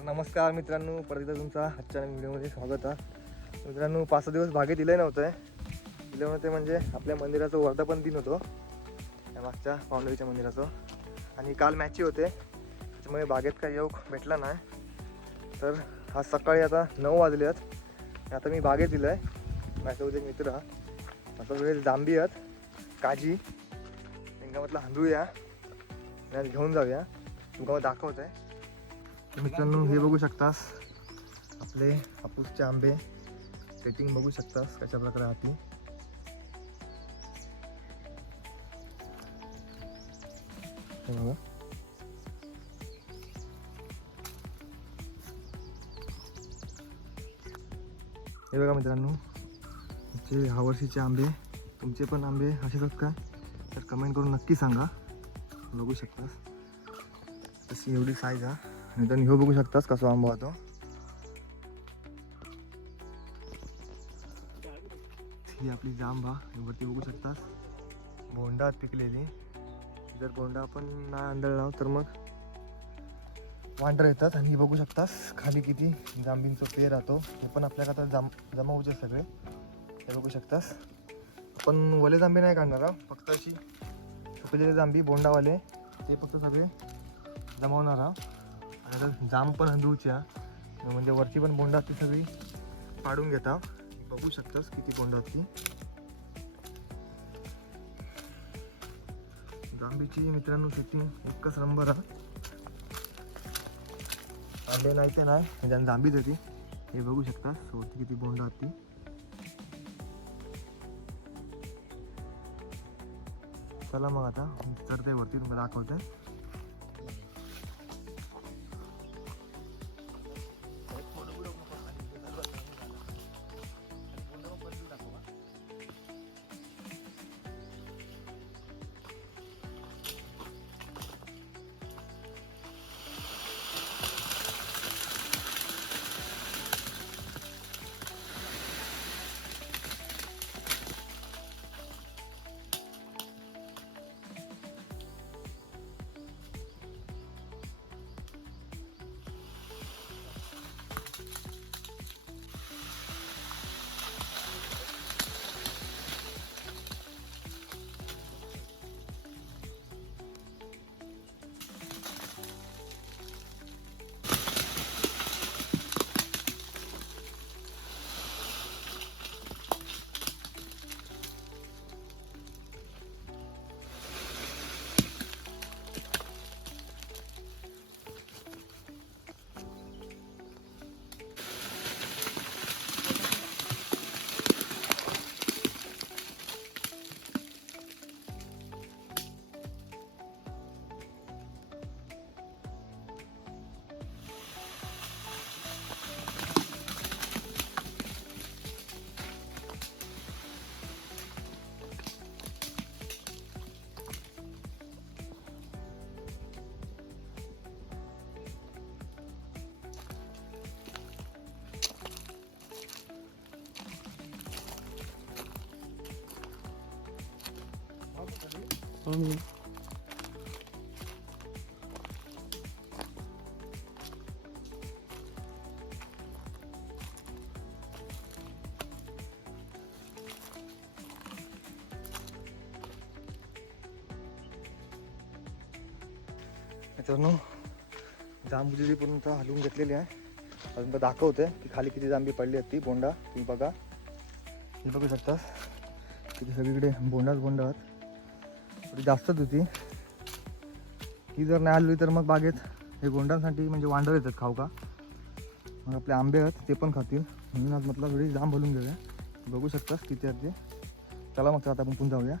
तर नमस्कार मित्रांनो, परत एकदा तुमचा आजच्या व्हिडिओमध्ये स्वागत आहे. मित्रांनो, 5-6 दिवस बागेत दिलं नव्हतं. दिलं नव्हते म्हणजे आपल्या मंदिराचं वर्धापन दिन होतो, त्या मागच्या पावनदेवीच्या मंदिराचं. आणि काल मॅची होते, त्याच्यामुळे बागेत काही योग भेटला नाही. तर आज सकाळी आता 9 वाजले आहेत. आता मी बागेत दिलं आहे. माझ्यासोबत एक मित्र आता वेळेस जांभी आहेत, काजी शेंगामधला हांदूया घेऊन जाऊया. तुमका दाखवत आहे. मित्रांनो, हे बघू शकतास आपले हापूसचे आंबे. सेटिंग बघू शकतास कशा प्रकारे हाती. हे बघा, हे बघा मित्रांनो, तुमचे ह्या वर्षीचे आंबे. तुमचे पण आंबे असेच आहेत का? तर कमेंट करून नक्की सांगा. बघू शकतास तशी एवढी साईज हा. आणि तर ह्यो बघू शकतास कसं आंबा होतो. ही आपली जांभा वरती बघू शकतास. बोंडात पिकलेली. जर बोंडा आपण नाही आंधळला तर मग वांडर येतात. आणि बघू शकतास खाली किती जांबींचा पेर राहतो. हे पण आपल्याकडे आता जमा होते सगळे. हे बघू शकतास. आपण वले जांबे नाही काढणार हा, फक्त अशी सुकलेले जांबी बोंडावाले ते फक्त सगळे जमावणार हा. आणि आता जाम पण हंदूच्या म्हणजे वरची पण बोंडात ती सगळी पाडून घेता. बघू शकतास किती बोंडात ती जांबीची. मित्रांनो, सेटिंग एकच नंबर हा. आंबे नाही ते नाही म्हणजे जांबीच होती. हे बघू शकता वरती किती बोंड आहात ती. चला मग आता चढते वरती, तुम्हाला दाखवते. मित्रांनो, जांबूची पूर्ण हलवून घेतलेली आहे. अजून दाखवते की खाली किती जांभी पडली आहेत ती बोंडा. तुम्ही बघा, हे बघू शकतास किती सगळीकडे बोंडाच बोंड आहेत. थोडी जास्तच होती ही. जर नाही आली तर मग बागेत हे बोंडांसाठी म्हणजे वांडर येतात खाऊ का. मग आपले आंबे आहेत ते पण खातील, म्हणून आज म्हटलं वेळी जांब भरून घेऊया. बघू शकतास किती आहेत ते. चला मग आता आपण पुन्हा जाऊया.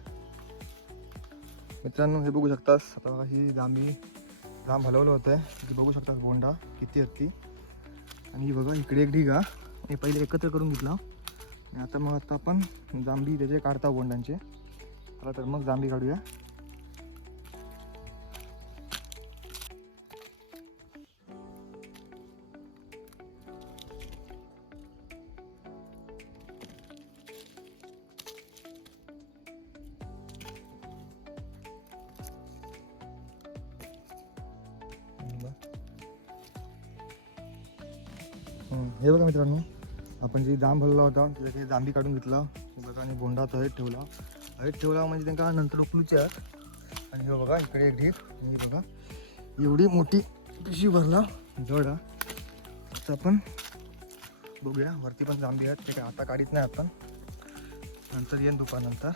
मित्रांनो, हे बघू शकतास आता ही जांभी जांब हलवलं होतं आहे. ती बघू शकतास बोंडा किती आहेत ती. आणि ही बघा इकडे एक ढिगा हे पहिले एकत्र करून घेतला. आणि आता मग आपण जांभी त्याचे काढता बोंडांचे. चला तर मग जांभी काढूया. हे बघा मित्रांनो, आपण जी जांब भरला होता त्याच्या काही जांभी काढून घेतला. हे बघा आणि बोंडा हळद ठेवला. हळद ठेवला म्हणजे त्यांना नंतर उकलूचे आहेत. आणि हे बघा इकडे एक ढीप. हे बघा एवढी मोठी पिशवी भरला जड. आता आपण बघूया, वरती पण जांभी आहेत, ते काय आता काढीत नाही आपण, नंतर येईन दुपारनंतर.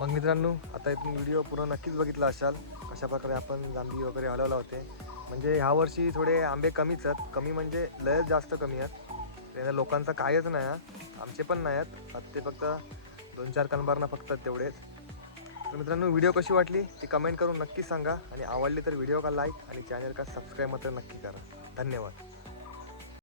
मग मित्रांनो, आता इथून व्हिडिओ पूर्ण नक्कीच बघितला असाल कशा प्रकारे आपण जांभी वगैरे हलवला होते. म्हणजे ह्या वर्षी थोडे आंबे कमीच आहेत, कमी म्हणजे लयच जास्त कमी आहेत. त्याच्या लोकांचं कायच नाही आहे, आमचे पण नाही आहेत, ते फक्त 2-4 कणबारना फक्त तेवढेच. तर मित्रांनो, व्हिडिओ कशी वाटली ती कमेंट करून नक्की सांगा. आणि आवडली तर व्हिडिओ का लाईक आणि चॅनल का सबस्क्राईब मात्र नक्की करा. धन्यवाद.